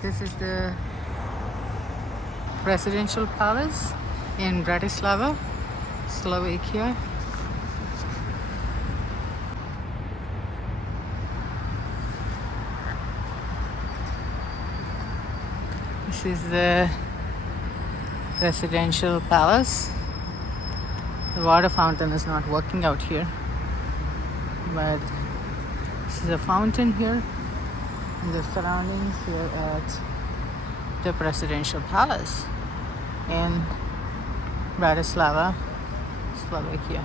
This is the presidential palace in Bratislava, Slovakia. This is the presidential palace. The water fountain is not working out here, but this is a fountain here in the surroundings here at the presidential palace in Bratislava, Slovakia.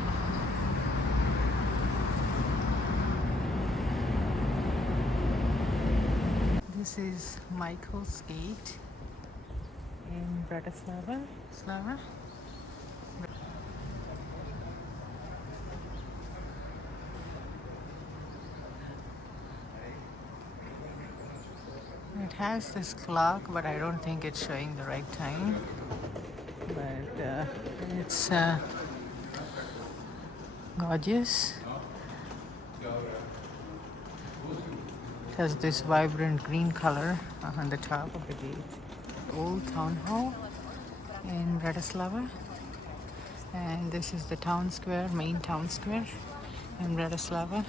This is Michael's Gate in Bratislava. It has this clock, but I don't think it's showing the right time. But it's gorgeous. It has this vibrant green color on the top of the gate. Old town hall in Bratislava. And this is the town square, main town square in Bratislava.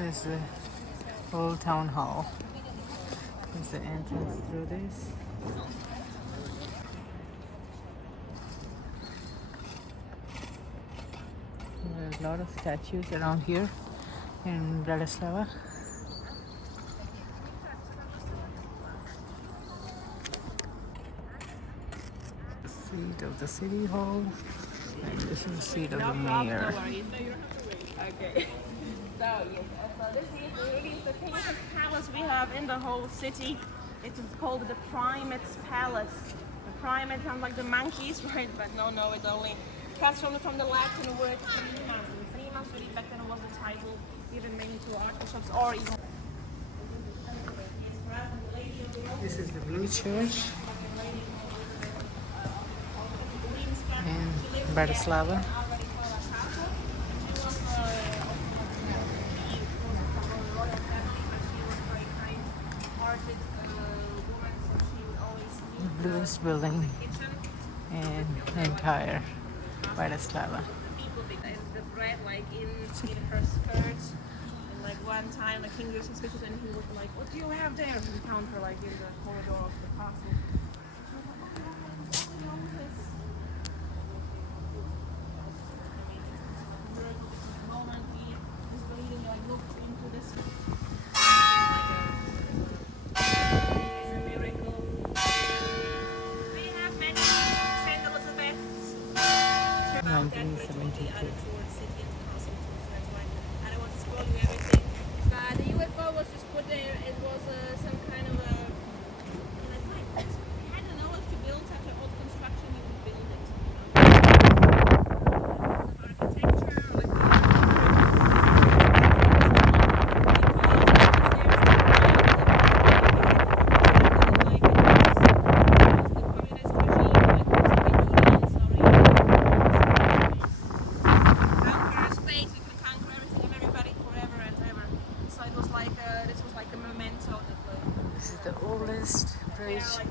This is the old town hall. This is the entrance through this. There's a lot of statues around here in Bratislava. Seat of the city hall, and this is the seat of the mayor. Okay. So this is really the famous palace we have in the whole city. It is called the Primate's Palace. The primate sounds like the monkeys, right? But no, it only comes from the Latin word primas. And primas really back then was the title given mainly to archbishops or even. This is the Blue Church in Bratislava. The bluest building in the entire Bratislava. The bread like in her skirt. And like one time the king was suspicious and he was like, "What do you have there?" And we found her like in the corridor of the castle.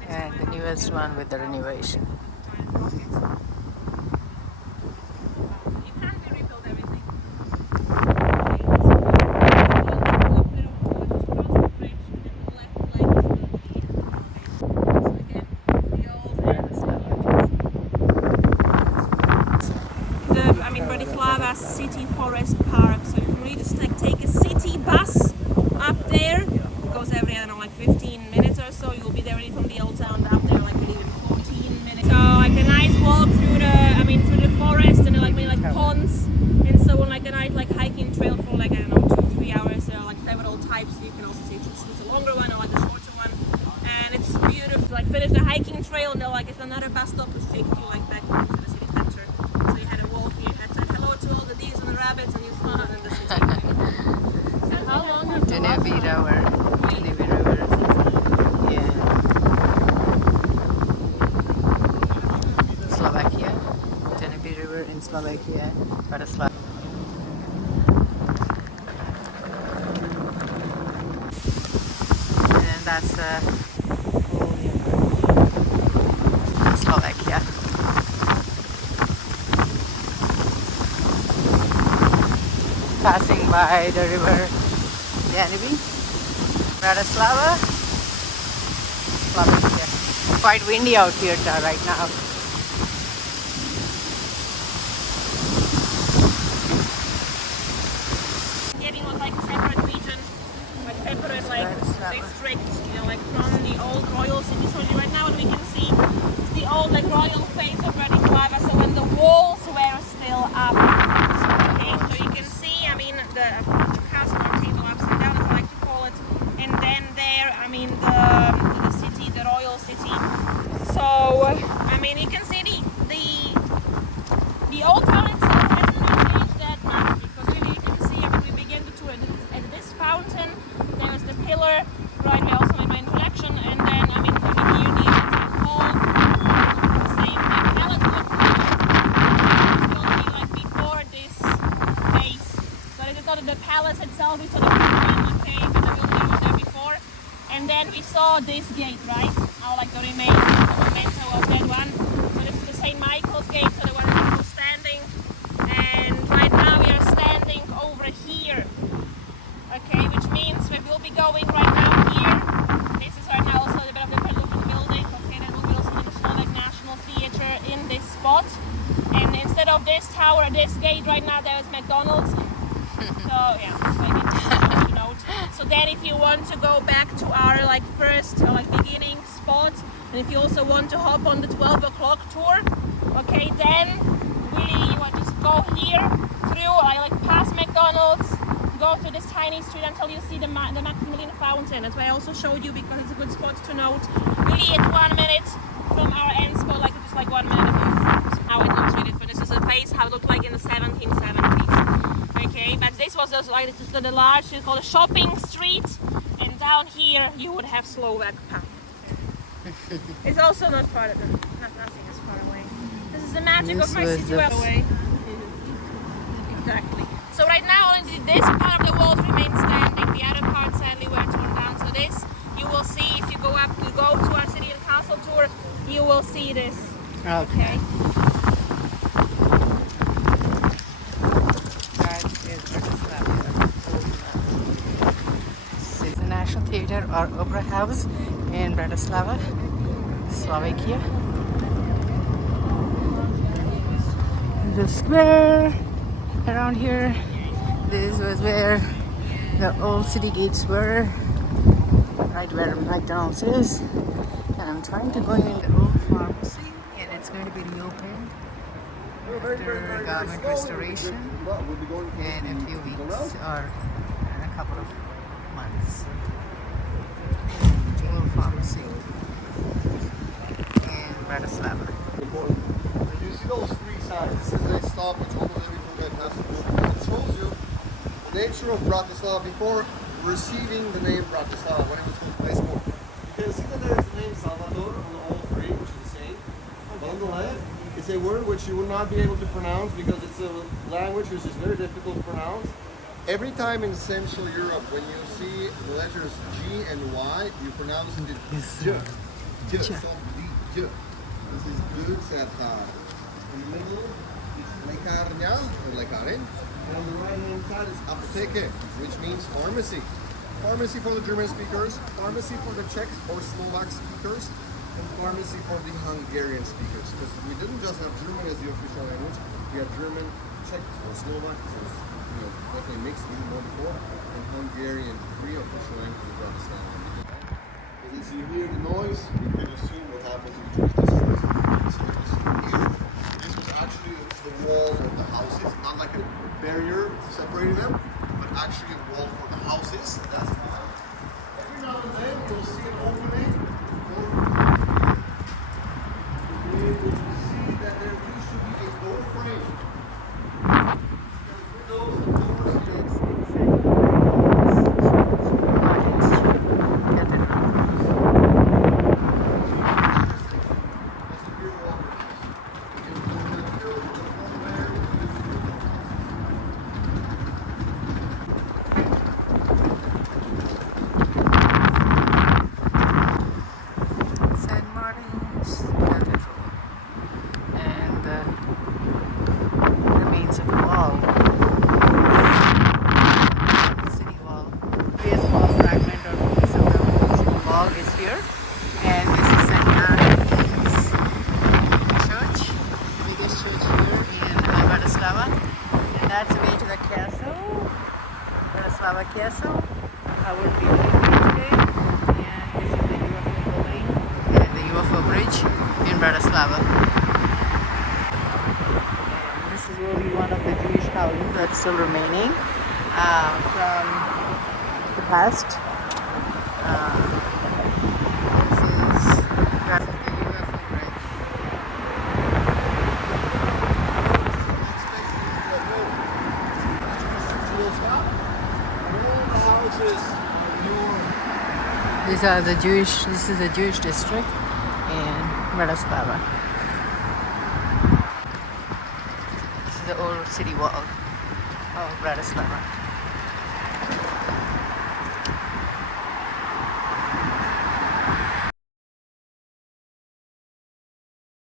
And the newest one with the renovation. Bratislava City Forest Park, so you can really just like take a city bus up there. It goes every, I don't know, like 15 minutes or so. You'll be there really from the old town up there, like really even 14 minutes. So like a nice walk through the forest and like maybe like ponds and so on, like a nice like hiking trail for like, I don't know, 2-3 hours. There are like several types. You can also see it's a longer one or like a shorter one, and it's beautiful. Like finish the hiking trail and then like it's another bus stop which takes you like back to the city center. So you had a walk, you had to hello to all the deers and the rabbits, and you smiled in the city. So how long have you Danube River. Danube River. Yeah. Slovakia. Danube River in Slovakia. Bratislava. That's Slovakia. Passing by the river Danube, Bratislava, Slovakia. Quite windy out here right now. Getting was like a separate region, like separate like district, you know, like from the old royal city. So right now what we can see is the old like royal face of Bratislava. So when the walls were still up, okay, so you can see, I mean, the castle or table upside down, as I like to call it, and then there, I mean, the city, the royal city. So I mean, you can see the old town itself hasn't really changed that much, because really you can see, I mean, we began to tour at this fountain. There was the pillar, right? We also made my introduction, and then I mean, over here the hall, same like palace look. It's going to be like before this phase. So this is not the palace itself. We saw the okay, but the building was there before, and then we saw this gate, right? Now like the memento of that one. So this is the St. Michael's gate, so the one that was standing, and right now we are standing over here, okay, which means we will be going right now here. This is right now also a bit of a different looking building, okay, then we'll be also in the Slovak National Theatre in this spot, and instead of this tower, this gate right now, there is McDonald's. So yeah, just like to note. So then if you want to go back to our like first like beginning spot, and if you also want to hop on the 12 o'clock tour, okay, then really you want to just go here through, like past McDonald's, go through this tiny street until you see the Maximilian Fountain. That's why I also showed you, because it's a good spot to note. Really, it's 1 minute from our end spot, like just like 1 minute of how it looks really. So this is a face how it looked like in the 1770s. Okay, but this was just like, this is the large, you call it shopping street, and down here you would have Slovak pub. It's also not far, nothing is far away. This is the magic of my city away. Exactly. So right now only this part of the walls remains standing, the other parts sadly were torn down. So this you will see if you go up, you go to our city and castle tour, you will see this. Okay. This is the National Theatre or Opera House in Bratislava, Slovakia. The square around here, this was where the old city gates were, right where McDonald's is. And I'm trying to go in the old pharmacy, and it's going to be reopened after government restoration in a few weeks or in a couple of months. Old pharmacy in Bratislava. You see those three signs? They stop, which almost every tour guide has to do. It shows you the nature of Bratislava before receiving the name Bratislava, when it was called Place More. You can see that there is the name Salvador on the all three, which is the same. But on the left, it's a word which you will not be able to pronounce because it's a language which is very difficult to pronounce. Every time in Central Europe, when you see the letters G and Y, you pronounce it J. J. So J. This is good satire. In the middle, it's lekarnia or lekarin. And on the right hand side is apoteke, which means pharmacy. Pharmacy for the German speakers, pharmacy for the Czech or Slovak speakers, and pharmacy for the Hungarian speakers. Because we didn't just have German as the official language, we had German, Czech, or Slovak, so it's, definitely mixed even more before, and Hungarian, three official languages of Bratislava. As you hear the noise, you can assume what happened to the Jewish districts. This was actually the walls of the houses, not like a barrier separating them, but actually a wall for the houses. That's why every now and then you'll see an opening, or you will see that there used to be a door frame. Slovakia, so I will be doing it today. And this is the UFO building and the UFO bridge in Bratislava. And this is really one of the Jewish houses that's still remaining from the past. This is the UFO bridge. These are the Jewish. This is the Jewish district in Bratislava. This is the old city wall of Bratislava.